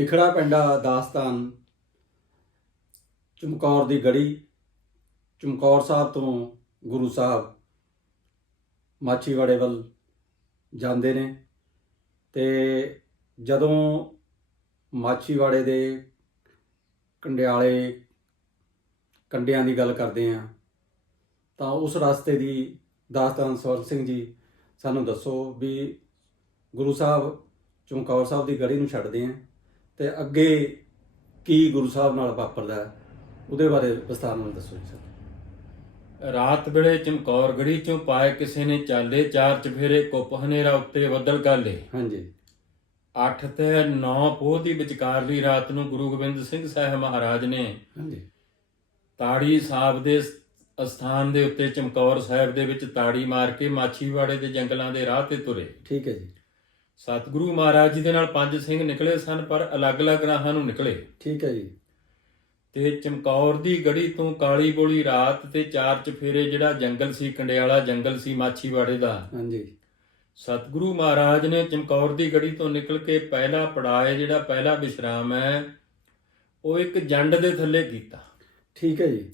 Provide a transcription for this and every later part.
ਵਿਖੜਾ ਪਿੰਡਾ ਦਾਸਤਾਨ, ਚਮਕੌਰ ਦੀ ਗੜੀ, ਚਮਕੌਰ ਸਾਹਿਬ ਤੋਂ ਗੁਰੂ ਸਾਹਿਬ ਮਾਛੀਵਾੜੇ ਵੱਲ ਜਾਂਦੇ ਨੇ ਤੇ ਜਦੋਂ ਮਾਛੀਵਾੜੇ ਦੇ ਕੰਡਿਆਲੇ ਕੰਡਿਆਂ ਦੀ ਗੱਲ ਕਰਦੇ ਆ ਤਾਂ ਉਸ ਰਸਤੇ ਦੀ ਦਾਸਤਾਨ ਸਵਰਨ ਸਿੰਘ ਜੀ ਸਾਨੂੰ ਦੱਸੋ ਵੀ ਗੁਰੂ ਸਾਹਿਬ ਚਮਕੌਰ ਸਾਹਿਬ ਦੀ ਗੜੀ ਨੂੰ ਛੱਡਦੇ ਆ ਤੇ ਅੱਗੇ ਕੀ ਗੁਰੂ ਸਾਹਿਬ ਨਾਲ ਵਾਪਰਦਾ ਉਹਦੇ ਬਾਰੇ ਵਿਸਤਾਰ ਨਾਲ ਦੱਸੋ ਜੀ ਸਰ। ਰਾਤ ਵੇਲੇ ਚਮਕੌਰ ਗੜੀ ਚੋਂ ਪਾਏ ਕਿਸੇ ਨੇ ਚਾਲੇ ਚਾਰ ਚਫੇਰੇ ਕੁੱਪ ਹਨੇਰਾ ਉੱਤੇ ਬੱਦਲ ਕਾਲੇ ਹਾਂਜੀ। 8 ਤੇ 9 ਪੋਹ ਦੀ ਵਿਚਕਾਰਲੀ ਰਾਤ ਨੂੰ ਗੁਰੂ ਗੋਬਿੰਦ ਸਿੰਘ ਸਾਹਿਬ ਮਹਾਰਾਜ ਨੇ ਹਾਂਜੀ। ਤਾੜੀ ਸਾਹਿਬ ਦੇ ਅਸਥਾਨ ਦੇ ਉੱਤੇ ਚਮਕੌਰ ਸਾਹਿਬ ਦੇ ਵਿੱਚ ਤਾੜੀ ਮਾਰ ਕੇ ਮਾਛੀਵਾੜੇ ਦੇ ਜੰਗਲਾਂ ਦੇ ਰਾਹ ਤੇ ਤੁਰੇ। ਠੀਕ ਹੈ ਜੀ। ਸਤਿਗੁਰੂ ਮਹਾਰਾਜ ਜੀ ਦੇ ਨਾਲ ਪੰਜ ਸਿੰਘ ਨਿਕਲੇ ਸਨ ਪਰ ਅਲੱਗ-ਅਲੱਗ ਰਾਹਾਂ ਨੂੰ ਨਿਕਲੇ। ਠੀਕ ਹੈ ਜੀ। ਤੇ ਚਮਕੌਰ ਦੀ ਗੜੀ ਤੋਂ ਕਾਲੀ ਬੋਲੀ ਰਾਤ ਤੇ ਚਾਰ ਚਫੇਰੇ ਜਿਹੜਾ ਜੰਗਲ ਸੀ ਕੰਡਿਆਲਾ ਜੰਗਲ ਸੀ ਮਾਛੀਵਾੜੇ ਦਾ। ਹਾਂਜੀ। ਸਤਿਗੁਰੂ ਮਹਾਰਾਜ ਨੇ ਚਮਕੌਰ ਦੀ ਗੜੀ ਤੋਂ ਨਿਕਲ ਕੇ ਪਹਿਲਾ ਪੜਾਅ ਜਿਹੜਾ ਪਹਿਲਾ ਵਿਸ਼ਰਾਮ ਹੈ ਉਹ ਇੱਕ ਜੰਡ ਦੇ ਥੱਲੇ ਕੀਤਾ। ਠੀਕ ਹੈ ਜੀ।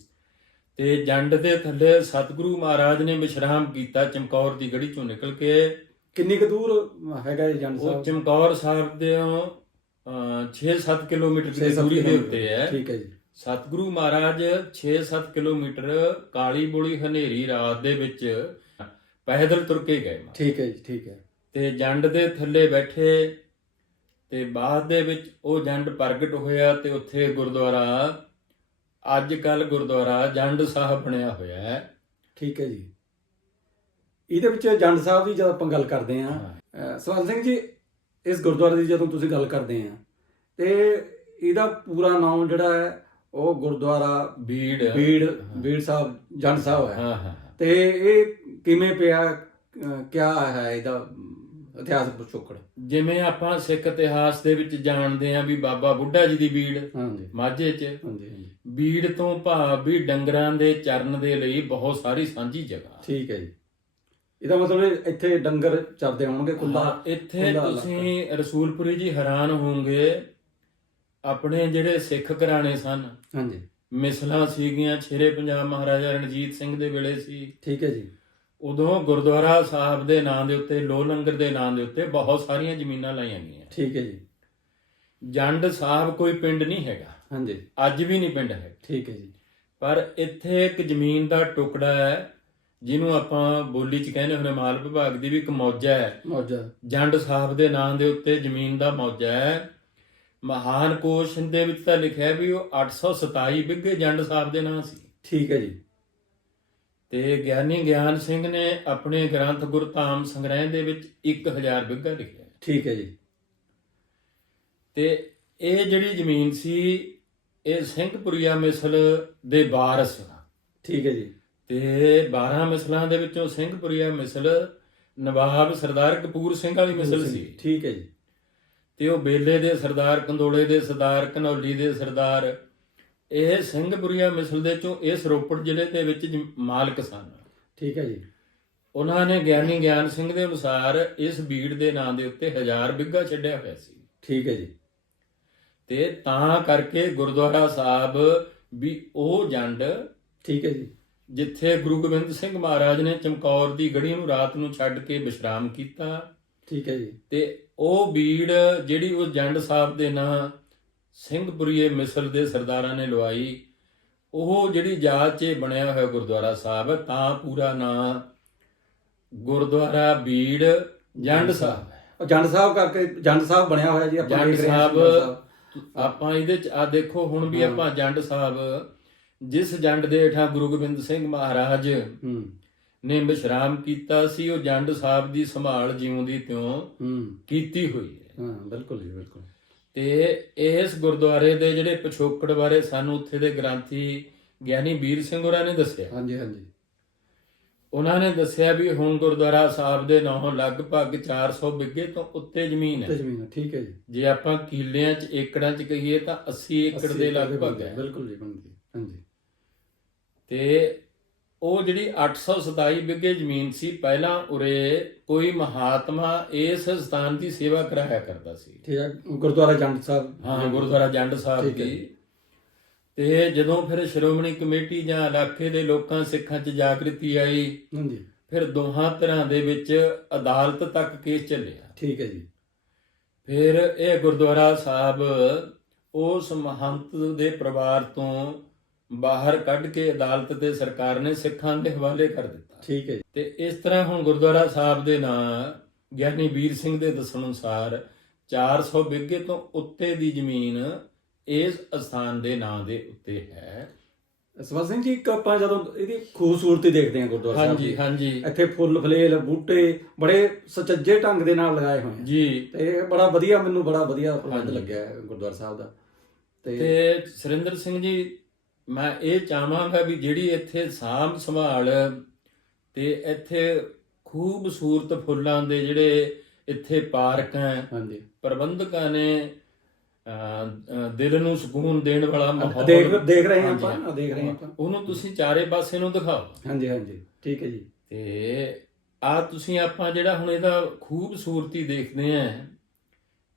ਤੇ ਜੰਡ ਦੇ ਥੱਲੇ ਸਤਿਗੁਰੂ ਮਹਾਰਾਜ ਨੇ ਵਿਸ਼ਰਾਮ ਕੀਤਾ ਚਮਕੌਰ ਦੀ ਗੜੀ ਚੋਂ ਨਿਕਲ ਕੇ। ਕਿੰਨੀ ਕੁ ਦੂਰ ਹੈਗਾ ਜੀ ਜੰਡ ਉਹ ਸਾਹਿਬ? ਚਮਕੌਰ ਸਾਹਿਬ ਦੇ 6-7 ਕਿਲੋਮੀਟਰ ਦੀ ਦੂਰੀ ਦੇ। ਉੱਤੇ ਹੈ। ਠੀਕ ਹੈ ਜੀ। ਸਤਿਗੁਰੂ ਮਹਾਰਾਜ 6-7 ਕਿਲੋਮੀਟਰ ਕਾਲੀ ਬੋਲੀ ਹਨੇਰੀ ਰਾਤ ਦੇ ਵਿੱਚ ਪੈਦਲ ਤੁਰ ਕੇ ਗਏ ਠੀਕ ਹੈ ਜੀ ਠੀਕ ਹੈ। ਤੇ ਜੰਡ ਦੇ ਥੱਲੇ ਬੈਠੇ ਤੇ ਬਾਅਦ ਦੇ ਵਿੱਚ ਉਹ ਜੰਡ ਪ੍ਰਗਟ ਹੋਇਆ ਤੇ ਉੱਥੇ ਗੁਰਦੁਆਰਾ ਅੱਜ ਕੱਲ ਗੁਰਦੁਆਰਾ ਜੰਡ ਸਾਹਿਬ ਬਣਿਆ ਹੋਇਆ ਹੈ। ਠੀਕ ਹੈ ਜੀ। ਇਹਦੇ ਵਿੱਚ ਜੰਡ ਸਾਹਿਬ ਦੀ ਜਦੋਂ ਆਪਾਂ ਗੱਲ ਕਰਦੇ ਆ ਸਵਰਨ ਸਿੰਘ ਜੀ ਇਸ ਗੁਰਦੁਆਰੇ ਦੀ ਜਦੋਂ ਤੁਸੀਂ ਗੱਲ ਕਰਦੇ ਆ ਤੇ ਇਹਦਾ ਪੂਰਾ ਨਾਮ ਜਿਹੜਾ ਹੈ ਉਹ ਗੁਰਦੁਆਰਾ ਬੀੜ ਬੀੜ ਬੀੜ ਸਾਹਿਬ ਜੰਡ ਸਾਹਿਬ ਹੈ। ਤੇ ਇਹ ਕਿਵੇਂ ਪਿਆ ਕਿਆ ਹੈ ਇਹਦਾ ਇਤਿਹਾਸ ਪਿਛੋਕੜ? ਜਿਵੇਂ ਆਪਾਂ ਸਿੱਖ ਇਤਿਹਾਸ ਦੇ ਵਿੱਚ ਜਾਣਦੇ ਆਂ ਵੀ ਬਾਬਾ ਬੁੱਢਾ ਜੀ ਦੀ ਬੀੜ ਹਾਂਜੀ। ਮਾਝੇ 'ਚ। ਬੀੜ ਤੋਂ ਭਾਵ ਵੀ ਡੰਗਰਾਂ ਦੇ ਚਰਨ ਦੇ ਲਈ ਬਹੁਤ ਸਾਰੀ ਸਾਂਝੀ ਜਗ੍ਹਾ। ਠੀਕ ਹੈ ਜੀ। ਇਹਦਾ ਮਤਲਬ ਇੱਥੇ ਡੰਗਰ ਚਰਦੇ ਹੋਣਗੇ ਖੁੱਲਾ ਇੱਥੇ ਇਲਾਕਾ। ਤੁਸੀਂ ਰਸੂਲਪੁਰੀ ਜੀ ਹੈਰਾਨ ਹੋਵੋਗੇ ਆਪਣੇ ਜਿਹੜੇ ਸਿੱਖ ਘਰਾਣੇ ਸਨ ਹਾਂਜੀ। ਮਿਸਲਾਂ ਸੀਗੀਆਂ ਛੇਰੇ ਪੰਜਾਬ ਮਹਾਰਾਜਾ ਰਣਜੀਤ ਸਿੰਘ ਦੇ ਵੇਲੇ ਸੀ। ਠੀਕ ਹੈ ਜੀ। ਉਦੋਂ ਗੁਰਦੁਆਰਾ ਸਾਹਿਬ ਦੇ ਨਾਂ ਦੇ ਉੱਤੇ ਲੋ ਲੰਗਰ ਦੇ ਨਾਂ ਦੇ ਉੱਤੇ ਬਹੁਤ ਸਾਰੀਆਂ ਜ਼ਮੀਨਾਂ ਲਾਈਆਂ ਗਈਆਂ। ਠੀਕ ਹੈ ਜੀ। ਜੰਡ ਸਾਹਿਬ ਕੋਈ ਪਿੰਡ ਨਹੀਂ ਹੈਗਾ। ਹਾਂਜੀ। ਅੱਜ ਵੀ ਨਹੀਂ ਪਿੰਡ ਹੈ ਠੀਕ ਹੈ ਜੀ। ਪਰ ਇੱਥੇ ਇੱਕ ਜ਼ਮੀਨ ਦਾ ਟੁਕੜਾ ਹੈ ਜਿਹਨੂੰ ਆਪਾਂ ਬੋਲੀ 'ਚ ਕਹਿੰਦੇ ਹੁੰਦੇ ਮਾਲ ਵਿਭਾਗ ਦੀ ਵੀ ਇੱਕ ਮੌਜਾ ਹੈ। ਮੌਜਾ। ਜੰਡ ਸਾਹਿਬ ਦੇ ਨਾਂ ਦੇ ਉੱਤੇ ਜ਼ਮੀਨ ਦਾ ਮੌਜਾ ਹੈ। ਮਹਾਨ ਕੋਸ਼ ਦੇ ਵਿੱਚ ਤਾਂ ਲਿਖਿਆ ਵੀ ਉਹ 827 ਬਿੱਗੇ ਜੰਡ ਸਾਹਿਬ ਦੇ ਨਾਂ ਸੀ। ਠੀਕ ਹੈ ਜੀ। ਤੇ ਗਿਆਨੀ ਗਿਆਨ ਸਿੰਘ ਨੇ ਆਪਣੇ ਗ੍ਰੰਥ ਗੁਰਧਾਮ ਸੰਗ੍ਰਹਿ ਦੇ ਵਿੱਚ 1000 ਬਿੱਗਾ ਲਿਖਿਆ। ਠੀਕ ਹੈ ਜੀ। ਤੇ ਇਹ ਜਿਹੜੀ ਜ਼ਮੀਨ ਸੀ ਇਹ ਸਿੰਘਪੁਰੀਆ ਮਿਸਲ ਦੇ ਵਾਰਸ ਠੀਕ ਹੈ ਜੀ। ਤੇ 12 ਮਿਸਲਾਂ ਦੇ ਵਿੱਚੋਂ ਸਿੰਘਪੁਰੀਆ ਮਿਸਲ ਨਵਾਬ ਸਰਦਾਰ ਕਪੂਰ ਸਿੰਘ ਵਾਲੀ ਮਿਸਲ ਸੀ। ਠੀਕ ਹੈ ਜੀ। ਤੇ ਉਹ ਬੇਲੇ ਦੇ ਸਰਦਾਰ ਕੰਦੋਲੇ ਦੇ ਸਰਦਾਰ ਘਨੌਲੀ ਦੇ ਸਰਦਾਰ ਇਹ ਸਿੰਘਪੁਰੀਆ ਮਿਸਲ ਦੇ ਚੋਂ ਇਸ ਰੋਪੜ ਜ਼ਿਲ੍ਹੇ ਦੇ ਵਿੱਚ ਮਾਲਕ ਸਨ। ਠੀਕ ਹੈ ਜੀ। ਉਹਨਾਂ ਨੇ ਗਿਆਨੀ ਗਿਆਨ ਸਿੰਘ ਦੇ ਅਨੁਸਾਰ ਇਸ ਬੀੜ ਦੇ ਨਾਂ ਦੇ ਉੱਤੇ ਹਜ਼ਾਰ ਬਿੱਗਾ ਛੱਡਿਆ ਹੋਇਆ ਸੀ। ਠੀਕ ਹੈ ਜੀ। ਤੇ ਤਾਂ ਕਰਕੇ ਗੁਰਦੁਆਰਾ ਸਾਹਿਬ ਵੀ ਉਹ ਜੰਡ ਠੀਕ ਹੈ ਜੀ। ਜਿੱਥੇ ਗੁਰੂ ਗੋਬਿੰਦ ਸਿੰਘ ਮਹਾਰਾਜ ਨੇ ਚਮਕੌਰ ਦੀ ਗੜੀ ਨੂੰ ਰਾਤ ਨੂੰ ਛੱਡ ਕੇ ਵਿਸ਼ਰਾਮ ਕੀਤਾ। ਠੀਕ ਹੈ ਜੀ। ਤੇ ਉਹ ਬੀੜ ਜਿਹੜੀ ਉਹ ਜੰਡ ਸਾਹਿਬ ਦੇ ਨਾਂ ਸਿੰਘਪੁਰੀਏ ਮਿਸਰ ਦੇ ਸਰਦਾਰਾਂ ਨੇ ਲਵਾਈ ਉਹ ਜਿਹੜੀ ਯਾਦ 'ਚ ਬਣਿਆ ਹੋਇਆ ਗੁਰਦੁਆਰਾ ਸਾਹਿਬ ਤਾਂ ਪੂਰਾ ਨਾਂ ਗੁਰਦੁਆਰਾ ਬੀੜ ਜੰਡ ਸਾਹਿਬ। ਜੰਡ ਸਾਹਿਬ ਕਰਕੇ ਜੰਡ ਸਾਹਿਬ ਬਣਿਆ ਹੋਇਆ ਜੀ ਆਪਾਂ ਜੰਡ ਸਾਹਿਬ ਇਹਦੇ 'ਚ ਆ ਦੇਖੋ ਹੁਣ ਵੀ। ਆਪਾਂ ਜੰਡ ਸਾਹਿਬ ਜਿਸ ਜੰਡ ਦੇ ਹੇਠਾਂ ਗੁਰੂ ਗੋਬਿੰਦ ਸਿੰਘ ਮਹਾਰਾਜ ਹੂੰ। ਨੇ ਵਿਸ਼ਰਾਮ ਕੀਤਾ ਸੀ ਉਹ ਜੰਡ ਸਾਹਿਬ ਦੀ ਸੰਭਾਲ ਜਿਉਂਦੀ ਤਿਉਂ ਹੂੰ। ਕੀਤੀ ਹੋਈ ਹੈ। ਹਾਂ ਬਿਲਕੁਲ ਜੀ ਬਿਲਕੁਲ। ਤੇ ਇਸ ਗੁਰਦੁਆਰੇ ਦੇ ਜਿਹੜੇ ਪਿਛੋਕੜ ਬਾਰੇ ਸਾਨੂੰ ਉੱਥੇ ਦੇ ਗ੍ਰੰਥੀ ਗਿਆਨੀ ਵੀਰ ਸਿੰਘ ਹੋਰਾਂ ਨੇ ਦੱਸਿਆ। ਹਾਂਜੀ ਹਾਂਜੀ। ਉਹਨਾਂ ਨੇ ਦੱਸਿਆ ਵੀ ਹੁਣ ਗੁਰਦੁਆਰਾ ਸਾਹਿਬ ਦੇ ਨਾਂ ਲਗਭਗ 400 ਬਿੱਗੇ ਤੋਂ ਉੱਤੇ ਜ਼ਮੀਨ ਹੈ। ਜ਼ਮੀਨ ਹੈ, ਠੀਕ ਹੈ ਜੀ। ਜੇ ਆਪਾਂ ਕਿੱਲਿਆਂ 'ਚ ਏਕੜਾਂ 'ਚ ਕਹੀਏ ਤਾਂ 80 ਏਕੜ 80 ਦੇ ਲਗਭਗ ਹੈ। ਬਿਲਕੁਲ ਜੀ ਬਣਦੀ ਹਾਂਜੀ। ਤੇ ਉਹ ਜਿਹੜੀ 827 ਬਿੱਗੇ ਜ਼ਮੀਨ ਸੀ ਪਹਿਲਾਂ ਉਰੇ ਕੋਈ ਮਹਾਤਮਾ ਇਸ ਸਥਾਨ ਦੀ ਸੇਵਾ ਕਰਾਇਆ ਕਰਦਾ ਸੀ। ਠੀਕ ਹੈ ਗੁਰਦੁਆਰਾ ਜੰਡ ਸਾਹਿਬ। ਹਾਂ ਗੁਰਦੁਆਰਾ ਜੰਡ ਸਾਹਿਬ ਦੀ ਤੇ ਜਦੋਂ ਫਿਰ ਸ਼੍ਰੋਮਣੀ ਕਮੇਟੀ ਜਾਂ ਇਲਾਕੇ ਦੇ ਲੋਕਾਂ ਸਿੱਖਾਂ 'ਚ ਜਾਗ੍ਰਿਤੀ ਆਈ ਹਾਂਜੀ। ਫਿਰ ਦੋਹਾਂ ਤਰ੍ਹਾਂ ਦੇ ਵਿੱਚ ਅਦਾਲਤ ਤੱਕ ਕੇਸ ਚੱਲਿਆ। ਠੀਕ ਹੈ ਜੀ। ਫਿਰ ਇਹ ਗੁਰਦੁਆਰਾ ਸਾਹਿਬ ਉਸ ਮਹੰਤ ਦੇ ਪਰਿਵਾਰ ਤੋਂ ਬਾਹਰ ਕੱਢ ਕੇ ਅਦਾਲਤ ਤੇ ਸਰਕਾਰ ਨੇ ਸਿੱਖਾਂ ਦੇ ਹਵਾਲੇ ਕਰ ਦਿੱਤਾ। ਠੀਕ ਹੈ ਤੇ ਇਸ ਤਰ੍ਹਾਂ ਹੁਣ ਗੁਰਦੁਆਰਾ ਸਾਹਿਬ ਦੇ ਨਾਂ ਗਿਆਨੀ ਵੀਰ ਸਿੰਘ ਦੇ ਦੱਸਣ ਅਨੁਸਾਰ 400 ਬਿੱਗੇ ਤੋਂ ਉੱਤੇ ਦੀ ਜ਼ਮੀਨ ਇਸ ਅਸਥਾਨ ਦੇ ਨਾਂ ਦੇ ਉੱਤੇ ਹੈ। ਸਵਾਲ ਸਿੰਘ ਜੀ ਇੱਕ ਆਪਾਂ ਜਦੋਂ ਇਹਦੀ ਖੂਬਸੂਰਤੀ ਦੇਖਦੇ ਹਾਂ ਗੁਰਦੁਆਰਾ ਸਾਹਿਬ ਹਾਂਜੀ ਹਾਂਜੀ। ਇੱਥੇ ਫੁੱਲ ਫਲੇਲ ਬੂਟੇ ਬੜੇ ਸੁਚੱਜੇ ਢੰਗ ਦੇ ਨਾਲ ਲਗਾਏ ਹੋਏ ਆ। ਜੀ। ਤੇ ਬੜਾ ਵਧੀਆ ਮੈਨੂੰ ਬੜਾ ਵਧੀਆ ਪ੍ਰਬੰਧ। ਲੱਗਿਆ ਗੁਰਦੁਆਰਾ ਸਾਹਿਬ ਦਾ। ਤੇ ਸੁਰਿੰਦਰ ਸਿੰਘ ਜੀ ਮੈਂ ਇਹ ਚਾਹਾਂਗਾ ਵੀ ਜਿਹੜੀ ਇੱਥੇ ਸਾਂਭ ਸੰਭਾਲ ਤੇ ਇੱਥੇ ਖੂਬਸੂਰਤ ਫੁੱਲਾਂ ਦੇ ਜਿਹੜੇ ਇੱਥੇ ਪਾਰਕ ਹੈ ਹਾਂਜੀ। ਪ੍ਰਬੰਧਕਾਂ ਨੇ ਦਿਲ ਨੂੰ ਸਕੂਨ ਦੇਣ ਵਾਲਾ ਮਾਹੌਲ ਦੇਖ ਦੇਖ ਰਹੇ ਹਾਂ ਆਪਾਂ ਦੇਖ ਰਹੇ ਹਾਂ ਆਪਾਂ। ਉਹਨੂੰ ਤੁਸੀਂ ਚਾਰੇ ਪਾਸੇ ਨੂੰ ਦਿਖਾਓ। ਹਾਂਜੀ ਹਾਂਜੀ ਠੀਕ ਹੈ ਜੀ। ਤੇ ਆ ਤੁਸੀਂ ਆਪਾਂ ਜਿਹੜਾ ਹੁਣ ਇਹਦਾ ਖੂਬਸੂਰਤੀ ਦੇਖਦੇ ਆਂ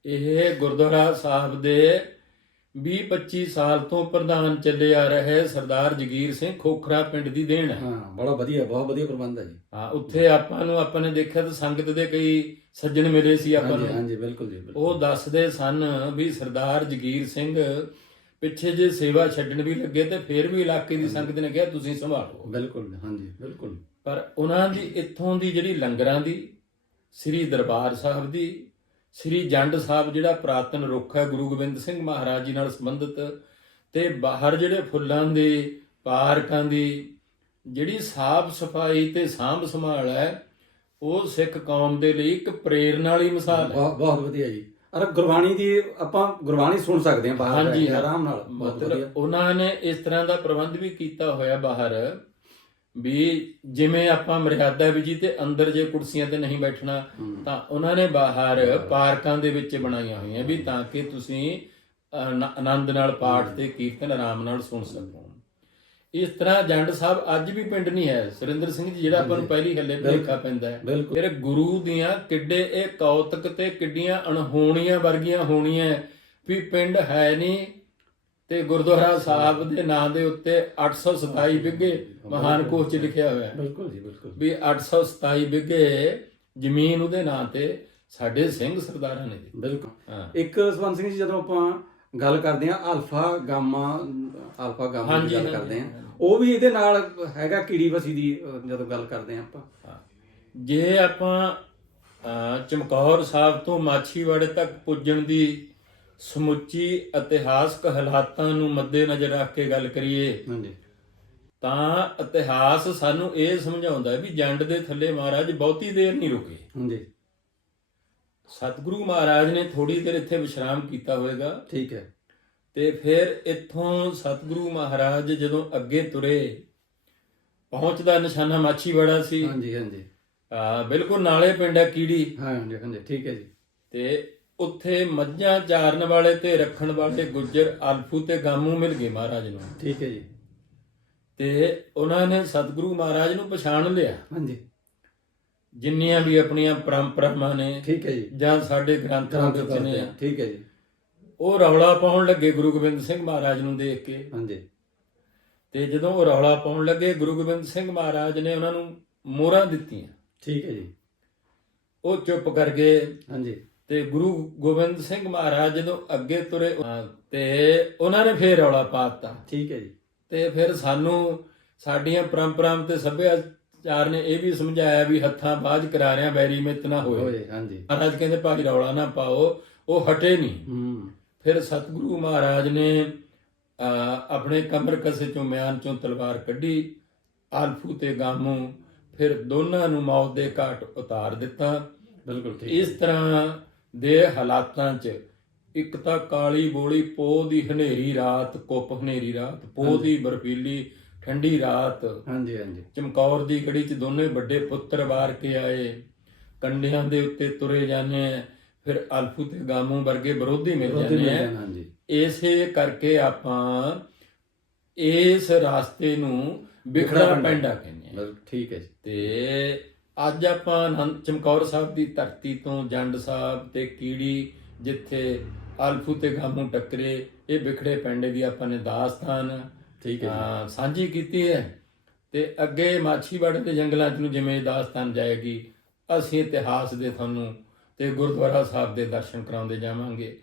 ਇਹ ਗੁਰਦੁਆਰਾ ਸਾਹਿਬ ਦੇ 20-25 ਸਾਲ ਤੋਂ ਪ੍ਰਧਾਨ ਚੱਲੇ ਆ ਰਹੇ ਸਰਦਾਰ ਜਗੀਰ ਸਿੰਘ ਖੋਖਰਾ ਪਿੰਡ ਦੀ ਦੇਣ। ਹੈ ਹਾਂ ਬੜਾ ਵਧੀਆ ਬਹੁਤ ਵਧੀਆ ਪ੍ਰਬੰਧ ਹੈ ਜੀ। ਹਾਂ ਉੱਥੇ ਆਪਾਂ ਨੂੰ ਆਪਾਂ ਨੇ ਦੇਖਿਆ ਤਾਂ ਸੰਗਤ ਦੇ ਕਈ ਸੱਜਣ ਮਿਲੇ ਸੀ ਆਪਾਂ ਹਾਂਜੀ ਨੂੰ। ਹਾਂਜੀ ਬਿਲਕੁਲ ਜੀ ਬਿਲਕੁਲ। ਉਹ ਦੱਸਦੇ ਸਨ ਵੀ ਸਰਦਾਰ ਜਗੀਰ ਸਿੰਘ ਪਿੱਛੇ ਜੇ ਸੇਵਾ ਛੱਡਣ ਵੀ ਲੱਗੇ ਤੇ ਫਿਰ ਵੀ ਇਲਾਕੇ ਦੀ ਸੰਗਤ ਨੇ ਕਿਹਾ ਤੁਸੀਂ ਸੰਭਾਲੋ। ਬਿਲਕੁਲ ਹਾਂਜੀ ਬਿਲਕੁਲ। ਪਰ ਉਹਨਾਂ ਦੀ ਇੱਥੋਂ ਦੀ ਜਿਹੜੀ ਲੰਗਰਾਂ ਦੀ ਸ੍ਰੀ ਦਰਬਾਰ ਸਾਹਿਬ ਦੀ ਸ੍ਰੀ ਜੰਡ ਸਾਹਿਬ ਜਿਹੜਾ ਪ੍ਰਾਤਨ ਰੁੱਖ ਹੈ ਗੁਰੂ ਗੋਬਿੰਦ ਸਿੰਘ ਮਹਾਰਾਜ ਜੀ ਨਾਲ ਸੰਬੰਧਿਤ ਤੇ ਬਾਹਰ ਜਿਹੜੇ ਫੁੱਲਾਂ ਦੇ ਪਾਰਕਾਂ ਦੀ ਜਿਹੜੀ ਸਾਫ਼ ਸਫ਼ਾਈ ਤੇ ਸਾਂਭ ਸੰਭਾਲ ਹੈ ਉਹ ਸਿੱਖ ਕੌਮ ਦੇ ਲਈ ਇੱਕ ਪ੍ਰੇਰਣਾ ਵਾਲੀ ਮਿਸਾਲ ਹੈ। ਬਹੁਤ ਵਧੀਆ ਜੀ। ਅਰ ਗੁਰਬਾਣੀ ਦੀ ਆਪਾਂ ਗੁਰਬਾਣੀ ਸੁਣ ਸਕਦੇ ਹਾਂ ਬਾਹਰ ਹਾਂਜੀ। ਆਰਾਮ ਨਾਲ। ਮਤਲਬ ਉਹਨਾਂ ਨੇ ਇਸ ਤਰ੍ਹਾਂ ਦਾ ਪ੍ਰਬੰਧ ਵੀ ਕੀਤਾ ਹੋਇਆ ਬਾਹਰ। ਵੀ ਜਿਵੇਂ ਆਪਾਂ ਮਰਿਆਦਾ ਵੀ ਜੀ ਤੇ ਅੰਦਰ ਜੇ ਕੁਰਸੀਆਂ ਤੇ ਨਹੀਂ ਬੈਠਣਾ। ਤਾਂ ਉਹਨਾਂ ਨੇ ਬਾਹਰ ਪਾਰਕਾਂ ਦੇ ਵਿੱਚ ਬਣਾਈਆਂ ਹੋਈਆਂ ਵੀ ਤਾਂ ਕਿ ਤੁਸੀਂ ਆਨ- ਆਨੰਦ ਨਾਲ ਪਾਠ ਤੇ ਕੀਰਤਨ ਆਰਾਮ ਨਾਲ ਸੁਣ ਸਕੋ। ਇਸ ਤਰ੍ਹਾਂ ਜੰਡ ਸਾਹਿਬ ਅੱਜ ਵੀ ਪਿੰਡ ਨਹੀਂ ਹੈ। ਸੁਰਿੰਦਰ ਸਿੰਘ ਜੀ ਜਿਹੜਾ ਆਪਾਂ ਨੂੰ ਪਹਿਲੀ ਹੱਲੇ ਭੇਖਾ ਪੈਂਦਾ ਹੈ। ਫਿਰ ਗੁਰੂ ਦੀਆਂ ਕਿੱਡੇ ਇਹ ਕੌਤਕ ਤੇ ਕਿੱਡੀਆਂ ਅਣਹੋਣੀਆਂ ਵਰਗੀਆਂ ਹੋਣੀਆਂ ਵੀ ਪਿੰਡ ਹੈ ਨਹੀਂ। ਤੇ ਗੁਰਦੁਆਰਾ ਸਾਹਿਬ ਦੇ ਨਾਂ ਦੇ ਉੱਤੇ 827 ਬਿੱਗੇ ਮਹਾਨ ਕੋਸ਼ ਚ ਲਿਖਿਆ ਹੋਇਆ ਹੈ। ਬਿਲਕੁਲ ਜੀ ਬਿਲਕੁਲ। ਵੀ 827 ਬਿੱਗੇ ਜ਼ਮੀਨ ਉਹਦੇ ਨਾਂ ਤੇ ਸਾਡੇ ਸਿੰਘ ਸਰਦਾਰਾਂ ਨੇ ਬਿਲਕੁਲ। ਇੱਕ ਸਵੰਤ ਸਿੰਘ ਜੀ ਜਦੋਂ ਆਪਾਂ ਗੱਲ ਕਰਦੇ ਹਾਂ ਅਲਫਾ ਗਾਮਾ ਅਲਫਾ ਗਾਮਾ ਦੀ ਗੱਲ ਕਰਦੇ ਹਾਂਜੀ। ਉਹ ਵੀ ਇਹਦੇ ਨਾਲ ਹੈਗਾ ਕੀੜੀ ਵਸੀ ਦੀ ਜਦੋਂ ਗੱਲ ਕਰਦੇ ਹਾਂ ਆਪਾਂ। ਜੇ ਆਪਾਂ ਚਮਕੌਰ ਸਾਹਿਬ ਤੋਂ ਮਾਛੀਵਾੜੇ ਤੱਕ ਪੁੱਜਣ ਦੀ ਸਮੁੱਚੀ ਇਤਿਹਾਸਕ ਹਾਲਾਤਾਂ ਨੂੰ ਮੱਦੇਨਜ਼ਰ ਰੱਖ ਕੇ ਗੱਲ ਕਰੀਏ ਹਾਂਜੀ। ਤਾਂ ਇਤਿਹਾਸ ਸਾਨੂੰ ਇਹ ਸਮਝਾਉਂਦਾ ਹੈ ਵੀ ਜੰਡ ਦੇ ਥੱਲੇ ਮਹਾਰਾਜ ਬਹੁਤੀ ਦੇਰ ਨਹੀਂ ਰੁਕੇ। ਹਾਂਜੀ। ਸਤਿਗੁਰੂ ਮਹਾਰਾਜ ਨੇ ਥੋੜੀ ਦੇਰ ਇੱਥੇ ਵਿਸ਼ਰਾਮ ਕੀਤਾ ਹੋਵੇਗਾ। ਠੀਕ ਹੈ। ਤੇ ਫਿਰ ਇੱਥੋਂ ਸਤਿਗੁਰੂ ਮਹਾਰਾਜ ਜਦੋਂ ਅੱਗੇ ਤੁਰੇ ਪਹੁੰਚਦਾ ਨਿਸ਼ਾਨਾ ਮਾਛੀਵਾੜਾ ਸੀ। ਹਾਂਜੀ ਹਾਂਜੀ। ਆ ਬਿਲਕੁਲ ਨਾਲੇ ਪਿੰਡ ਹੈ ਕੀੜੀ। ਹਾਂਜੀ ਹਾਂਜੀ। ਠੀਕ ਹੈ ਜੀ। ਤੇ ਉੱਥੇ ਮੱਝਾਂ ਚਾਰਨ ਵਾਲੇ ਤੇ ਰੱਖਣ ਵਾਲੇ ਗੁੱਜਰ ਅਲਫੂ ਤੇ ਗਾਮੂ ਮਿਲ ਗਏ ਮਹਾਰਾਜ ਨੂੰ। ਠੀਕ ਹੈ ਜੀ। ਤੇ ਉਹਨਾਂ ਨੇ ਸਤਿਗੁਰੂ ਮਹਾਰਾਜ ਨੂੰ ਪਛਾਣ ਲਿਆ। ਹਾਂਜੀ। ਜਿੰਨੀਆਂ ਵੀ ਆਪਣੀਆਂ ਪਰੰਪਰਾਵਾਂ ਨੇ ਠੀਕ ਹੈ ਜੀ। ਜਾਂ ਸਾਡੇ ਗ੍ਰੰਥਾਂ ਵਿੱਚ ਨੇ ਠੀਕ ਹੈ ਜੀ। ਉਹ ਰੌਲਾ ਪਾਉਣ ਲੱਗੇ ਗੁਰੂ ਗੋਬਿੰਦ ਸਿੰਘ ਮਹਾਰਾਜ ਨੂੰ ਦੇਖ ਕੇ। ਹਾਂਜੀ। ਤੇ ਜਦੋਂ ਉਹ ਰੌਲਾ ਪਾਉਣ ਲੱਗੇ ਗੁਰੂ ਗੋਬਿੰਦ ਸਿੰਘ ਮਹਾਰਾਜ ਨੇ ਉਹਨਾਂ ਨੂੰ ਮੋਹਰਾਂ ਦਿੱਤੀਆਂ। ਠੀਕ ਹੈ ਜੀ। ਉਹ ਚੁੱਪ ਕਰ ਗਏ। ਹਾਂਜੀ। ਤੇ ਗੁਰੂ ਗੋਬਿੰਦ ਸਿੰਘ ਮਹਾਰਾਜ ਜਦੋਂ ਅੱਗੇ ਤੁਰੇ ਤੇ ਉਹਨਾਂ ਨੇ ਫੇਰ ਰੌਲਾ ਪਾਤਾ ਠੀਕ ਹੈ ਜੀ। ਤੇ ਫਿਰ ਸਾਨੂੰ ਸਾਡੀਆਂ ਪਰੰਪਰਾਵਾਂ ਤੇ ਸੱਭਿਆਚਾਰ ਨੇ ਇਹ ਵੀ ਸਮਝਾਇਆ ਵੀ ਹੱਥਾਂ ਬਾਝ ਕਰਾ ਰਿਆਂ ਬੈਰੀ ਮਿੱਤ ਨਾ ਹੋਏ। ਹੋਏ ਹਾਂਜੀ। ਮਹਾਰਾਜ ਕਹਿੰਦੇ ਭਾਈ ਰੌਲਾ ਨਾ ਪਾਓ ਉਹ ਹਟੇ ਨਹੀਂ। ਹੂੰ। ਫਿਰ ਸਤਿਗੁਰੂ ਮਹਾਰਾਜ ਨੇ ਆਪਣੇ ਕਮਰ ਕਸੇ ਚੋਂ ਮਿਆਨ ਚੋਂ ਤਲਵਾਰ ਕੱਢੀ ਆਲਫੂ ਤੇ ਗਾਮੂ ਫਿਰ ਦੋਨਾਂ ਨੂੰ ਮੌਤ ਦੇ ਘਾਟ ਉਤਾਰ ਦਿੱਤਾ। ਬਿਲਕੁਲ ਠੀਕ ਇਸ ਤਰ੍ਹਾਂ ਦੇ ਹਾਲਾਤਾਂ 'ਚ ਇੱਕ ਤਾਂ ਕਾਲੀ ਬੋਲੀ ਪੋਹ ਦੀ ਹਨੇਰੀ ਰਾਤ ਕੁੱਪ ਹਨੇਰੀ ਰਾਤ ਪੋਹ ਦੀ ਬਰਫੀਲੀ ਠੰਡੀ ਰਾਤ। ਹਾਂਜੀ ਹਾਂਜੀ। ਚਮਕੌਰ ਦੀ ਗੜੀ 'ਚ ਦੋਨੇ ਵੱਡੇ ਪੁੱਤਰ ਵਾਰ ਕੇ ਆਏ। ਕੰਡਿਆਂ ਦੇ ਉੱਤੇ ਤੁਰੇ ਜਾਂਦੇ ਆ। ਫਿਰ ਅਲਫੂ ਤੇ ਗਾਮੂ ਵਰਗੇ ਵਿਰੋਧੀ ਮਿਲ ਜਾਂਦੇ ਆ। ਹਾਂਜੀ। ਇਸੇ ਕਰਕੇ ਆਪਾਂ ਇਸ ਰਾਸਤੇ ਨੂੰ ਬਿਖੜਾ ਪਿੰਡਾ ਕਹਿੰਦੇ ਆ। ਠੀਕ ਹੈ ਜੀ। ਤੇ ਅੱਜ ਆਪਾਂ ਅਨੰਦ ਚਮਕੌਰ ਸਾਹਿਬ ਦੀ ਧਰਤੀ ਤੋਂ ਜੰਡ ਸਾਹਿਬ ਤੇ ਕੀੜੀ ਜਿੱਥੇ ਅਲਫੂ ਤੇ ਗਾਮੂ ਟੱਕਰੇ ਇਹ ਵਿਖੜੇ ਪਿੰਡ ਦੀ ਆਪਾਂ ਨੇ ਦਾਸਤਾਨ ਠੀਕ ਹੈ ਸਾਂਝੀ ਕੀਤੀ ਹੈ। ਤੇ ਅੱਗੇ ਮਾਛੀਵਾੜੇ ਦੇ ਜੰਗਲਾਂ 'ਚ ਨੂੰ ਜਿਵੇਂ ਦਾਸਤਾਨ ਜਾਏਗੀ ਅਸੀਂ ਇਤਿਹਾਸ ਦੇ ਤੁਹਾਨੂੰ ਤੇ ਗੁਰਦੁਆਰਾ ਸਾਹਿਬ ਦੇ ਦਰਸ਼ਨ ਕਰਾਉਂਦੇ ਜਾਵਾਂਗੇ।